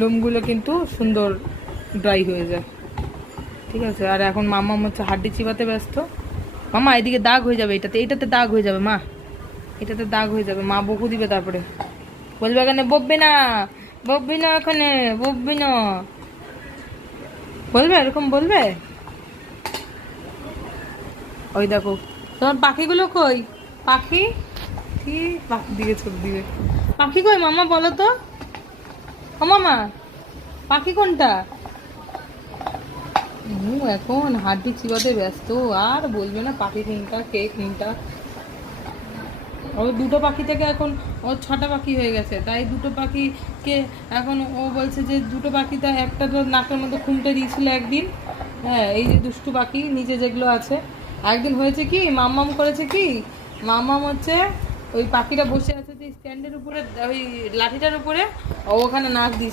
লোমগুলো কিন্তু সুন্দর ড্রাই হয়ে যায়। ঠিক আছে, আর এখন মাম্মা হচ্ছে হাড্ডি চিবাতে ব্যস্ত। মামা এদিকে দাগ হয়ে যাবে, এটাতে দাগ হয়ে যাবে মা, এটাতে দাগ হয়ে যাবে, মা বকু দিবে তারপরে। বলবে এখানে বকবি না, বকবি না, এখানে বকবি না, বলবে এরকম বলবে। ওই দেখো তোমার পাখিগুলো কই, পাখি ঠিক পাখি দিকে ছবি দিবে। পাখি কই মামা বলো তো, ও মামা পাখি কোনটা? এখন হাড্ডি চিবাতে ব্যস্ত, আর বলবে না পাখি কোনটা কে কোনটা। ও দুটো পাখি থেকে এখন ও 6টা পাখি হয়ে গেছে, তাই দুটো পাখিকে এখন ও বলছে যে দুটো পাখিতে একটা তো নাকের মধ্যে খুঁটে দিয়েছিল একদিন। হ্যাঁ, এই যে দুষ্টু পাখি নিচে যেগুলো আছে, একদিন হয়েছে কি মাম্মাম করেছে কি, মাম্মাম হচ্ছে ওই পাখিটা বসে আছে যে স্ট্যান্ডের উপরে, ওই লাঠিটার উপরে, ও ওখানে নাক দিয়েছে।